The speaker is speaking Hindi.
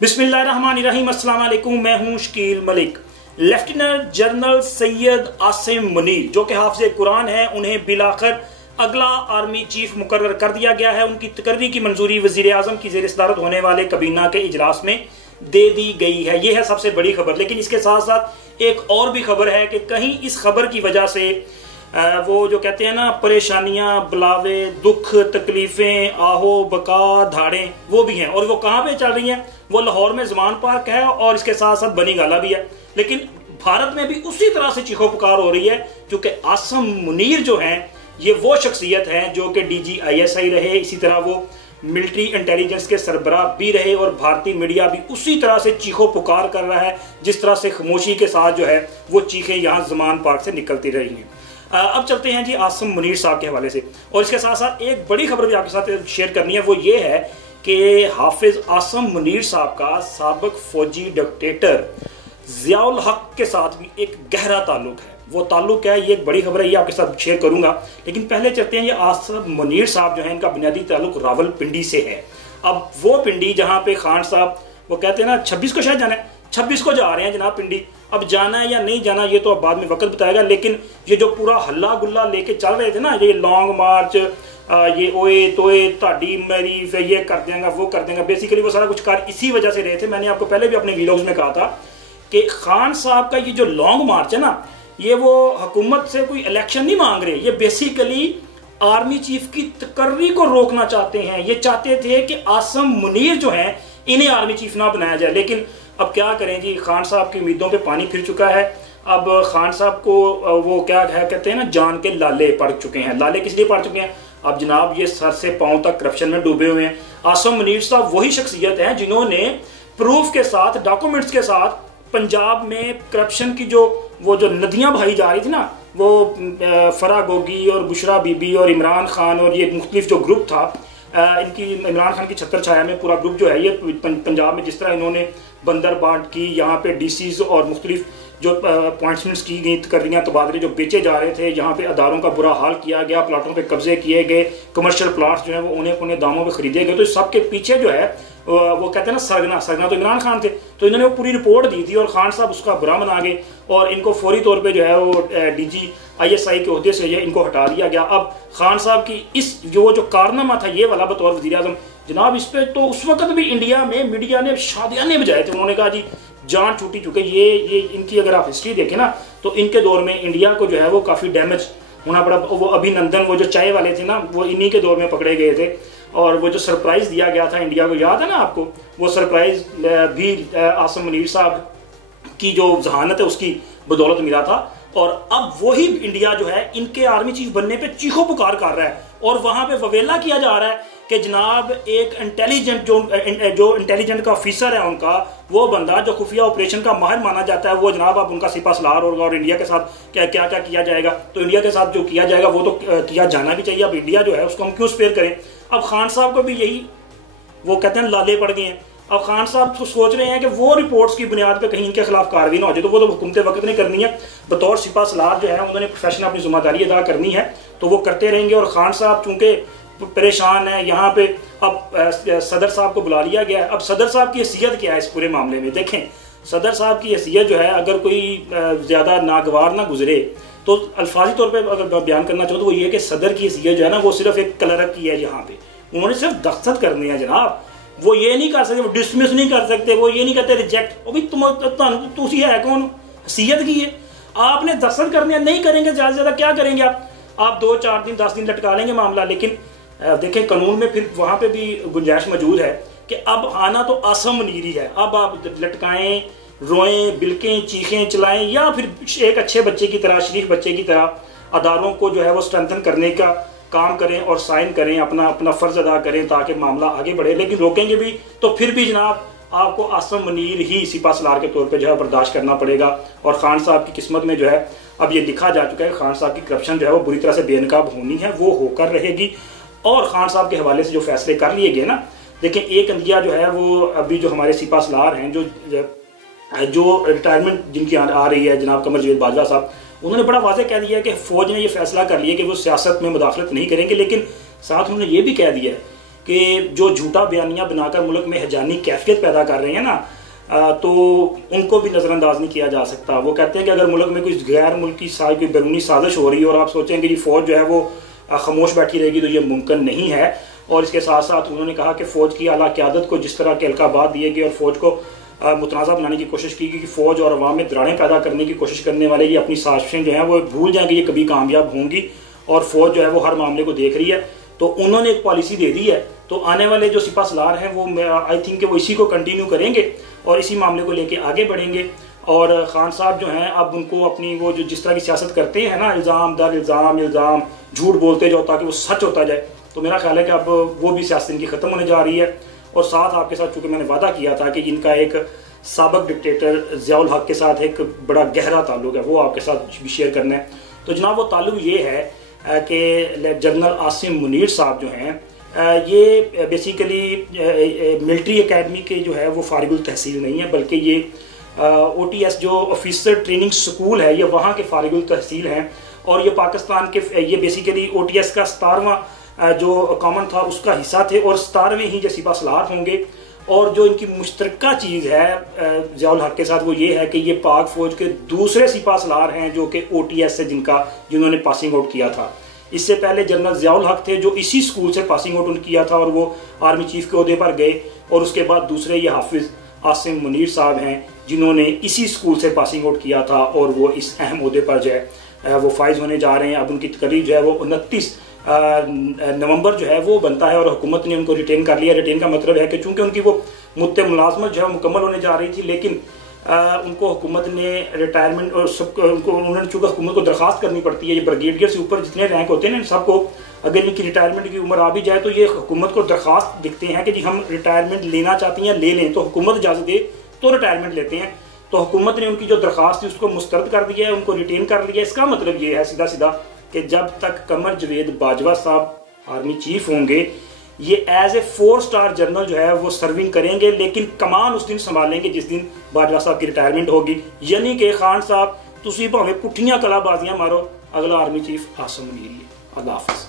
बिस्मिल्लाहिर्रहमानिर्रहीम, अस्सलाम वालेकुम। मैं हूं शकील मलिक। लेफ्टिनेंट जनरल सैयद आसिम मुनीर जो कि हाफिज कुरान है, उन्हें बिलाखिर अगला आर्मी चीफ मुकर्रर कर दिया गया है। उनकी तकर्री की मंजूरी वजीर आजम की ज़ेर सदारत होने वाले kabina के इजलास में दे दी गई है। यह है सबसे बड़ी खबर। लेकिन इसके साथ साथ एक और भी खबर है कि कहीं इस खबर की वजह से वो जो कहते हैं ना, परेशानियां, बुलावे, दुख, तकलीफें, आहो बका, धाड़ें, वो भी हैं। और वो कहाँ पे चल रही हैं? वो लाहौर में जमान पार्क है और इसके साथ साथ बनी गाला भी है। लेकिन भारत में भी उसी तरह से चीखो पुकार हो रही है, क्योंकि आसिम मुनीर जो हैं, ये वो शख्सियत हैं जो कि DGISI रहे, इसी तरह वो मिलिट्री इंटेलिजेंस के सरबराह भी रहे, और भारतीय मीडिया भी उसी तरह से चीखो पुकार कर रहा है जिस तरह से खामोशी के साथ जो है वो चीखें यहाँ जमान पार्क से निकलती रही हैं। अब चलते हैं जी आसिम मुनीर साहब के हवाले से। और इसके साथ साथ एक बड़ी खबर भी आपके साथ शेयर करनी है। वो ये है कि हाफिज आसिम मुनीर साहब का साबिक फौजी डिक्टेटर जियाउल हक के साथ भी एक गहरा ताल्लुक है। वो ताल्लुक है, ये एक बड़ी खबर है, ये आपके साथ शेयर करूंगा। लेकिन पहले चलते हैं, ये आसिम मुनीर साहब जो है, इनका बुनियादी ताल्लुक रावलपिंडी से है। अब वो पिंडी जहाँ पे खान साहब, वो कहते हैं ना 26 को शायद जाना है, 26 को जा रहे हैं जनाब पिंडी। अब जाना है या नहीं जाना ये तो अब बाद में वक्त बताएगा। लेकिन ये जो पूरा हल्ला गुल्ला लेके चल रहे थे ना, ये लॉन्ग मार्च, ये ओए तोए ताड़ी मेरी, ये कर देंगे वो कर देंगे, बेसिकली वो सारा कुछ कार्य इसी वजह से रहे थे। मैंने आपको पहले भी अपने वीडियोज में कहा था कि खान साहब का ये जो लॉन्ग मार्च है ना, ये वो हुकूमत से कोई इलेक्शन नहीं मांग रहे, ये बेसिकली आर्मी चीफ की तकर्री को रोकना चाहते हैं। ये चाहते थे कि आसिम मुनीर जो है, इन्हें आर्मी चीफ ना बनाया जाए। लेकिन अब क्या करें जी, खान साहब की उम्मीदों पे पानी फिर चुका है। अब खान साहब को वो क्या है, कहते हैं ना, जान के लाले पड़ चुके हैं। लाले किस लिए पड़ चुके हैं? अब जनाब ये सर से पांव तक करप्शन में डूबे हुए हैं। आसिम मुनीर साहब वही शख्सियत हैं जिन्होंने प्रूफ के साथ, डॉक्यूमेंट्स के साथ पंजाब में करप्शन की वो जो नदियां बहाई जा रही थी ना, वो फरा गोगी और बुशरा बीबी और इमरान खान और ये मुख्तलिफ जो ग्रुप था, इनकी इमरान खान की छत्र छाया में पूरा ग्रुप जो है, ये पंजाब में जिस तरह इन्होंने बंदर बांट की, यहाँ पे DCs और मुख्तलिफ जो अपॉइंटमेंट्स की गई, तकर्रियाँ, तबादले जो बेचे जा रहे थे, यहाँ पे अदारों का बुरा हाल किया गया, प्लाटों पे कब्जे किए गए, कमर्शियल प्लाट्स जो है वो उन्हें दामों पे खरीदे गए। तो सब के पीछे जो है वो कहते हैं ना, सरगना तो इमरान खान थे। तो इन्होंने वो पूरी रिपोर्ट दी थी और खान साहब उसका बुरा मना गए और इनको फौरी तौर पर जो है वो DGISI के ओहदे से इनको हटा दिया गया। अब खान साहब की इस जो कारनामा था ये वाला बतौर वज़ीर आज़म, जनाब इस पे तो उस वक्त भी इंडिया में मीडिया ने शादियाने बजाए थे। उन्होंने कहा जी जान छूटी चुके। ये इनकी अगर आप हिस्ट्री देखें ना, तो इनके दौर में इंडिया को जो है वो काफ़ी डैमेज होना पड़ा। वो अभिनंदन, वो जो चाय वाले थे ना, वो इन्हीं के दौर में पकड़े गए थे। और वो जो सरप्राइज दिया गया था इंडिया को, याद है ना आपको? वो सरप्राइज भी आसिम मुनीर साहब की जो जहानत है उसकी बदौलत मिला था। और अब वही इंडिया जो है इनके आर्मी चीफ बनने पे चीखो पुकार कर रहा है और वहां पे ववेला किया जा रहा है कि जनाब एक इंटेलिजेंट जो इंटेलिजेंट का ऑफिसर है उनका, वो बंदा जो खुफिया ऑपरेशन का माहिर माना जाता है, वो जनाब अब उनका सिपा सलार होगा और इंडिया के साथ क्या क्या किया जाएगा। तो इंडिया के साथ जो किया जाएगा वो तो किया जाना भी चाहिए। अब इंडिया जो है उसको हम क्यों स्पेयर करें? अब खान साहब को भी यही वो कहते हैं लाले पड़ गए हैं। अब खान साहब तो सोच रहे हैं कि वो रिपोर्ट्स की बुनियाद पे कहीं इनके खिलाफ कार्रवाई ना हो जाए, तो वो तो हुकूमत वक्त नहीं करनी है। बतौर सिपा सलार जो है उन्होंने प्रोफेशन अपनी जिम्मेदारी अदा करनी है, तो वो करते रहेंगे। और खान साहब चूंकि परेशान है यहाँ पे, अब सदर साहब को बुला लिया गया है। अब सदर साहब की हैसियत क्या है इस पूरे मामले में? देखें, सदर साहब की हैसियत जो है, अगर कोई ज्यादा नागवार ना गुजरे तो अल्फाजी तौर पर अगर बयान करना चाहो तो वो ये कि सदर की हैसियत जो है ना, वो सिर्फ एक क्लर्क की है। यहाँ पे उन्होंने सिर्फ दस्तखत करने हैं जनाब। वो ये नहीं कर सकते, वो डिसमिस नहीं कर सकते, वो ये नहीं कहते रिजेक्ट। वो भी तुम है कौन? हैसियत की है, आपने दस्तखत करने नहीं करेंगे, ज्यादा से ज्यादा क्या करेंगे आप 2-4 दिन 10 दिन लटका लेंगे मामला। लेकिन देखें कानून में फिर वहां पे भी गुंजाइश मौजूद है कि अब आना तो आसिम मुनीर ही है। अब आप लटकाएं, रोएं, बिलकें, चीखें, चलाएं, या फिर एक अच्छे बच्चे की तरह, शरीफ बच्चे की तरह अदारों को जो है वो स्ट्रेंथन करने का काम करें और साइन करें, अपना फर्ज अदा करें ताकि मामला आगे बढ़े। लेकिन रोकेंगे भी तो फिर भी जनाब आपको आसिम मुनीर ही सिपा सलार के तौर पे जो है बर्दाश्त करना पड़ेगा। और खान साहब की किस्मत में जो है अब ये लिखा जा चुका है, खान साहब की करप्शन जो है वो बुरी तरह से बेनकाब होनी है, वो होकर रहेगी। और खान साहब के हवाले से जो फैसले कर लिए गए ना, देखें एक अंदिया जो है वो अभी जो हमारे सिपा सलार हैं, जो रिटायरमेंट जिनकी आ रही है, जनाब कमर जवेद बाजवा साहब, उन्होंने बड़ा वाज़ेह कह दिया कि फौज ने ये फैसला कर लिया कि वो सियासत में मुदाखलत नहीं करेंगे। लेकिन साथ उन्होंने ये भी कह दिया है कि जो झूठा बयानिया बनाकर मुल्क में हजानी कैफियत पैदा कर रहे हैं ना, तो उनको भी नज़रअंदाज नहीं किया जा सकता। वो कहते हैं कि अगर मुल्क में कोई गैर मुल्की कोई बैरूनी साजिश हो रही है और आप सोचेंगे कि फ़ौज जो है वो खामोश बैठी रहेगी, तो ये मुमकिन नहीं है। और इसके साथ साथ उन्होंने कहा कि फ़ौज की आला क़यादत को जिस तरह के अलकाबात दिए गए और फ़ौज को मुतनाज़ा बनाने की कोशिश की गई कि फ़ौज और अवाम में दरारें पैदा करने की कोशिश करने वाले ये अपनी साजिशें जो हैं वो भूल जाएंगे, ये कभी कामयाब होंगी, और फ़ौज जो है वो हर मामले को देख रही है। तो उन्होंने एक पॉलिसी दे दी है, तो आने वाले जो सिपा सलार हैं वो आई थिंक वो इसी को कंटिन्यू करेंगे और इसी मामले को लेके आगे बढ़ेंगे। और खान साहब जो हैं अब उनको अपनी वो जो जिस तरह की सियासत करते हैं ना, इल्ज़ाम दर इल्ज़ाम झूठ बोलते जाओ ताकि वो सच होता जाए, तो मेरा ख्याल है कि अब वो भी सियासत इनकी ख़त्म होने जा रही है। और साथ आपके साथ चूँकि मैंने वादा किया था कि इनका एक साबिक डिक्टेटर ज़ियाउल हक के साथ एक बड़ा गहरा ताल्लुक है, वो आपके साथ भी शेयर करना है। तो जनाब वो ताल्लुक ये है कि जनरल आसिम मुनीर साहब जो हैं ये बेसिकली मिलिट्री एकेडमी के जो है वो फारिगुल तहसील नहीं है, बल्कि ये OTS जो ऑफिसर ट्रेनिंग स्कूल है ये वहाँ के फारिगुल तहसील हैं। और ये पाकिस्तान के ये बेसिकली OTS का 17वां जो कॉमन था उसका हिस्सा थे और 17वें ही जो सिपा सलार होंगे। और जो इनकी मुश्तरका चीज़ है ज़ियाउल हक के साथ वो ये है कि ये पाक फ़ौज के दूसरे सिपा सलार हैं जो कि OTS से जिन्होंने पासिंग आउट किया था। इससे पहले जनरल ज़ियाउल हक थे जो इसी स्कूल से पासिंग आउट किया था और वो आर्मी चीफ के ओहदे पर गए। और उसके बाद दूसरे ये हाफिज़ आसिम मुनीर साहब हैं जिन्होंने इसी स्कूल से पासिंग आउट किया था और वो इस अहम ओहदे पर जो है वो फाइज होने जा रहे हैं। अब उनकी तकरीर जो है वो 29 नवंबर जो है वो बनता है और हुकूमत ने उनको रिटेन कर लिया। रिटेन का मतलब है कि चूंकि उनकी वो मुद्दे मुलाजमत जो है मुकम्मल होने जा रही थी, लेकिन उनको हुकूमत ने रिटायरमेंट और उन्होंने चूँकि हुकूमत को दरख्वास्त करनी पड़ती है, ये ब्रिगेडियर से ऊपर जितने रैंक होते हैं ना सबको, अगर इनकी रिटायरमेंट की उम्र आ भी जाए तो ये हुकूमत को दरख्वास्त लिखते हैं कि जी हम रिटायरमेंट लेना चाहते हैं, ले लें। तो हुकूमत इजाज़त दे तो रिटायरमेंट लेते हैं। तो हुकूमत ने उनकी जो दरख्वास्त थी उसको मुस्तरद कर दिया है, उनको रिटेन कर लिया। इसका मतलब ये है सीधा सीधा कि जब तक कमर जवेद बाजवा साहब आर्मी चीफ होंगे ये एज ए 4 स्टार जनरल जो है वो सर्विंग करेंगे, लेकिन कमान उस दिन संभालेंगे जिस दिन बाजवा साहब की रिटायरमेंट होगी। यानी कि खान साहब तुसी भावें पुठियां कलाबाजियां मारो, अगला आर्मी चीफ आसिम मुनीर ही है। अल्लाह हाफिज़।